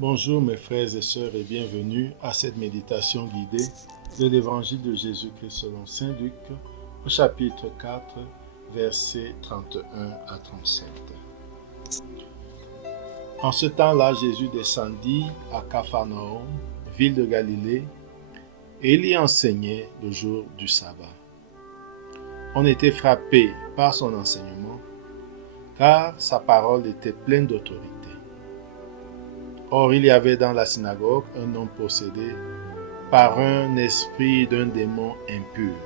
Bonjour mes frères et sœurs et bienvenue à cette méditation guidée de l'évangile de Jésus-Christ selon Saint Luc au chapitre 4 versets 31 à 37. En ce temps-là, Jésus descendit à Capharnaüm, ville de Galilée, et il y enseignait le jour du sabbat. On était frappé par son enseignement, car sa parole était pleine d'autorité. Or, il y avait dans la synagogue un homme possédé par un esprit d'un démon impur,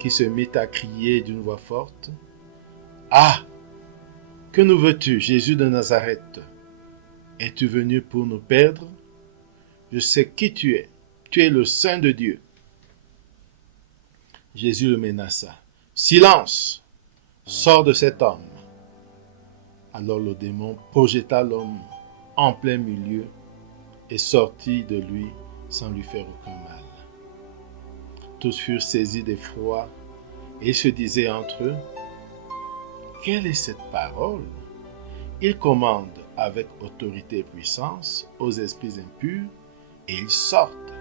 qui se mit à crier d'une voix forte, « Ah! Que nous veux-tu, Jésus de Nazareth? Es-tu venu pour nous perdre? Je sais qui tu es le Saint de Dieu. » Jésus le menaça, « Silence! Sors de cet homme. » Alors le démon projeta l'homme en plein milieu et sortit de lui sans lui faire aucun mal. Tous furent saisis d'effroi et se disaient entre eux, « Quelle est cette parole? Il commande avec autorité et puissance aux esprits impurs et ils sortent. »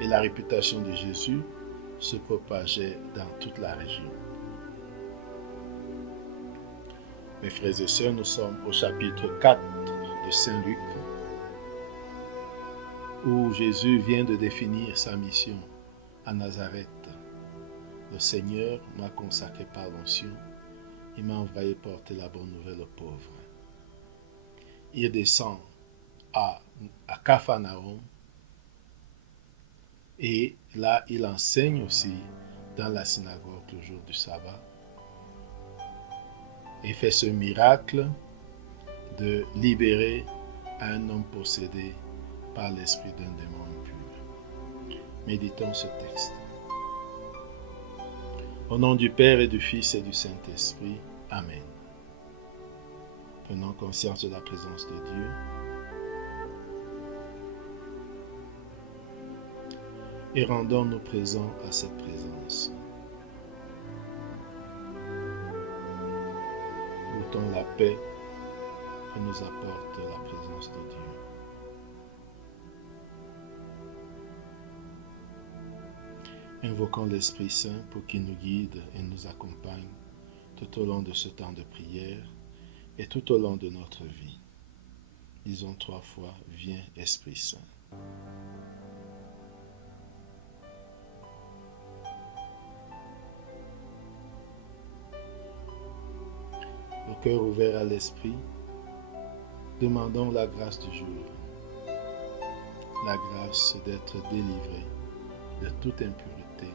Et la réputation de Jésus se propageait dans toute la région. Mes frères et sœurs, nous sommes au chapitre 4 de Saint Luc, où Jésus vient de définir sa mission à Nazareth. Le Seigneur m'a consacré par l'onction, il m'a envoyé porter la bonne nouvelle aux pauvres. Il descend à Capharnaüm et là il enseigne aussi dans la synagogue le jour du sabbat et fait ce miracle de libérer un homme possédé par l'esprit d'un démon impur. Méditons ce texte. Au nom du Père et du Fils et du Saint-Esprit. Amen. Prenons conscience de la présence de Dieu. Et rendons-nous présents à cette présence. Goûtons la paix que nous apporte la présence de Dieu. Invoquons l'Esprit Saint pour qu'il nous guide et nous accompagne tout au long de ce temps de prière et tout au long de notre vie. Disons 3 fois, viens Esprit Saint. Le cœur ouvert à l'Esprit, demandons la grâce du jour. La grâce d'être délivré de toute impureté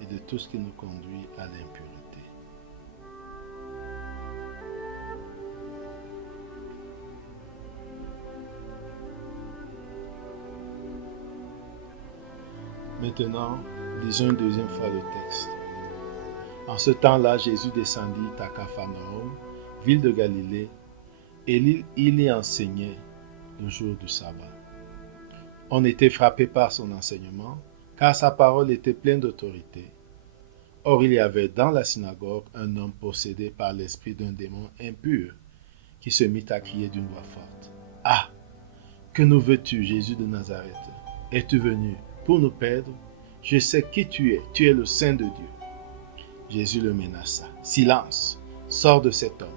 et de tout ce qui nous conduit à l'impureté. Maintenant, lisons une deuxième fois le texte. En ce temps-là, Jésus descendit à Capharnaüm, ville de Galilée, et il y enseignait le jour du sabbat. On était frappé par son enseignement, car sa parole était pleine d'autorité. Or, il y avait dans la synagogue un homme possédé par l'esprit d'un démon impur, qui se mit à crier d'une voix forte. « Ah! Que nous veux-tu, Jésus de Nazareth? Es-tu venu pour nous perdre? Je sais qui tu es le Saint de Dieu. » Jésus le menaça. « Silence! Sors de cet homme. »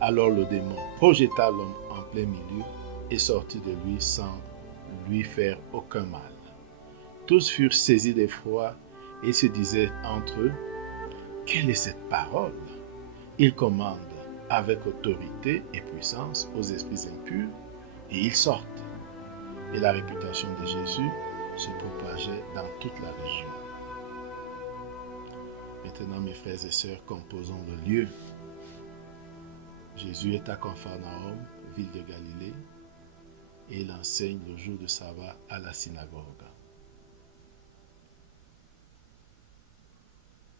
Alors le démon projeta l'homme en plein milieu et sortit de lui sans lui faire aucun mal. Tous furent saisis d'effroi et se disaient entre eux, « Quelle est cette parole? Il commande avec autorité et puissance aux esprits impurs et ils sortent. » Et la réputation de Jésus se propageait dans toute la région. Maintenant, mes frères et sœurs, composons le lieu. Jésus est à Capharnaüm, ville de Galilée, et il enseigne le jour de sabbat à la synagogue.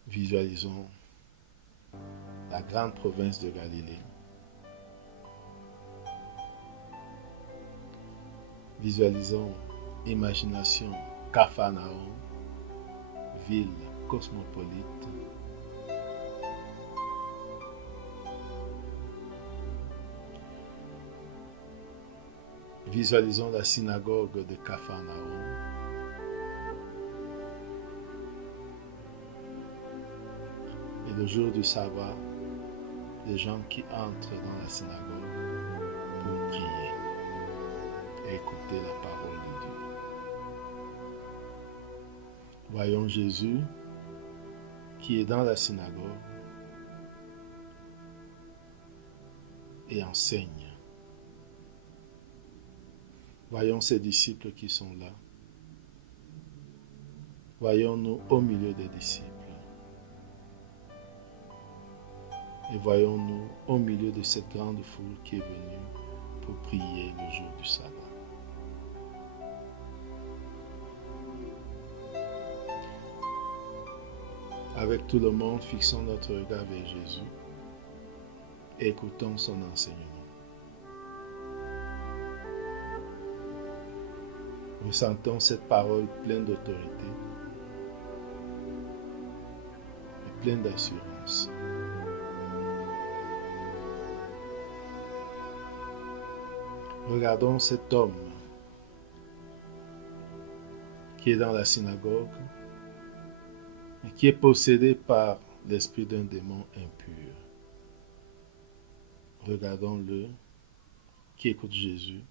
Visualisons la grande province de Galilée. Visualisons, imagination, Capharnaüm, ville cosmopolite. Visualisons la synagogue de Capharnaüm. Et le jour du sabbat, les gens qui entrent dans la synagogue pour prier et écouter la parole de Dieu. Voyons Jésus qui est dans la synagogue et enseigne. Voyons ses disciples qui sont là. Voyons-nous au milieu des disciples. Et voyons-nous au milieu de cette grande foule qui est venue pour prier le jour du sabbat. Avec tout le monde, fixons notre regard vers Jésus et écoutons son enseignement. Ressentons cette parole pleine d'autorité et pleine d'assurance. Regardons cet homme qui est dans la synagogue et qui est possédé par l'esprit d'un démon impur. Regardons-le qui écoute Jésus.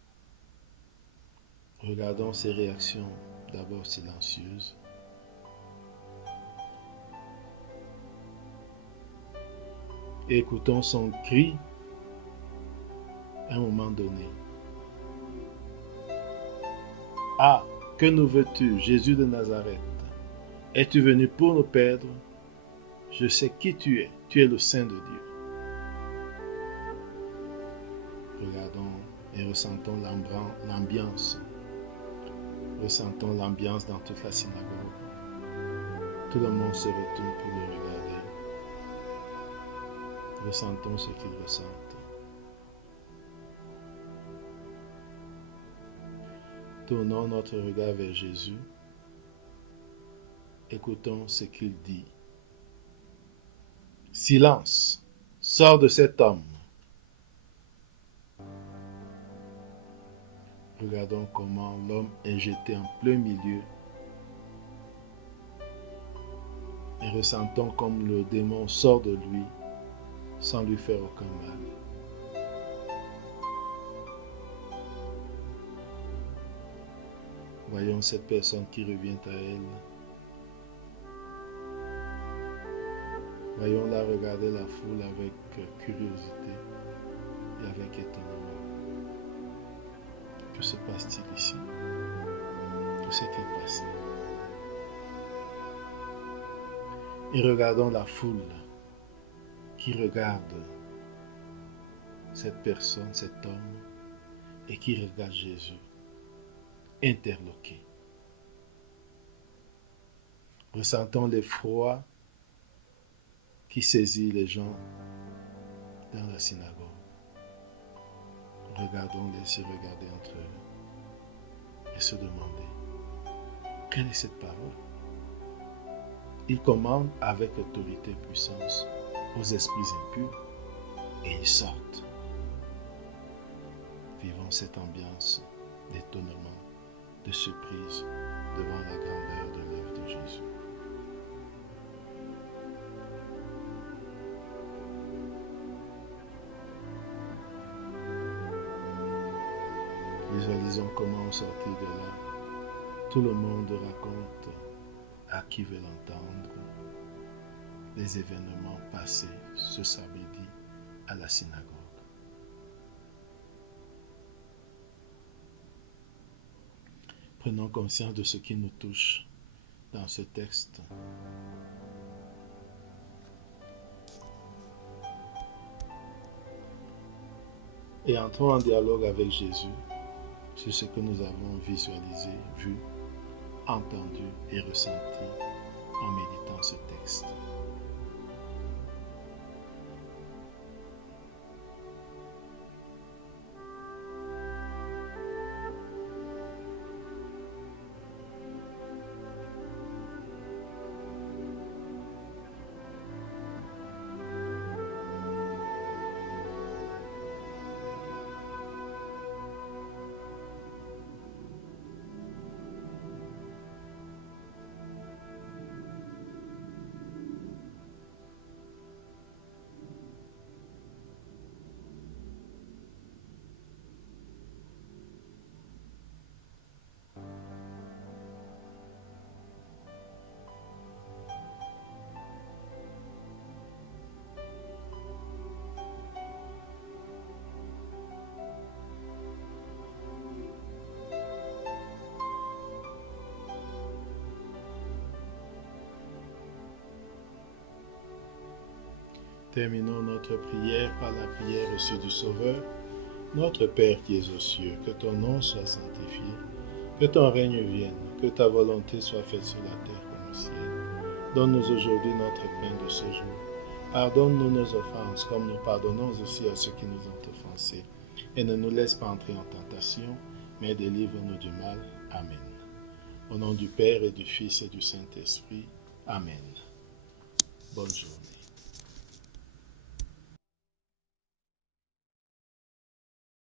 Regardons ses réactions d'abord silencieuses. Et écoutons son cri à un moment donné. Ah, que nous veux-tu, Jésus de Nazareth? Es-tu venu pour nous perdre? Je sais qui tu es le Saint de Dieu. Regardons et ressentons l'ambiance. Ressentons l'ambiance dans toute la synagogue. Tout le monde se retourne pour le regarder. Ressentons ce qu'ils ressentent. Tournons notre regard vers Jésus. Écoutons ce qu'il dit. Silence, sors de cet homme. Regardons comment l'homme est jeté en plein milieu et ressentons comme le démon sort de lui sans lui faire aucun mal. Voyons cette personne qui revient à elle. Voyons-la regarder la foule avec curiosité et avec étonnement. Que se passe-t-il ici? Que s'est-il passé? Et regardons la foule qui regarde cette personne, cet homme, et qui regarde Jésus, interloqué. Ressentons l'effroi qui saisit les gens dans la synagogue. Regardons-les se regarder entre eux et se demander, quelle est cette parole? Il commande avec autorité et puissance aux esprits impurs et ils sortent. Vivons cette ambiance d'étonnement, de surprise devant la grandeur de l'œuvre de Jésus. Visualisons comment sortir de là. Tout le monde raconte à qui veut l'entendre les événements passés ce samedi à la synagogue. Prenons conscience de ce qui nous touche dans ce texte. Et entrons en dialogue avec Jésus sur ce que nous avons visualisé, vu, entendu et ressenti en méditant ce texte. Terminons notre prière par la prière reçue du Sauveur. Notre Père qui es aux cieux, que ton nom soit sanctifié, que ton règne vienne, que ta volonté soit faite sur la terre comme au ciel. Donne-nous aujourd'hui notre pain de ce jour. Pardonne-nous nos offenses, comme nous pardonnons aussi à ceux qui nous ont offensés. Et ne nous laisse pas entrer en tentation, mais délivre-nous du mal. Amen. Au nom du Père et du Fils et du Saint-Esprit. Amen. Bonne journée.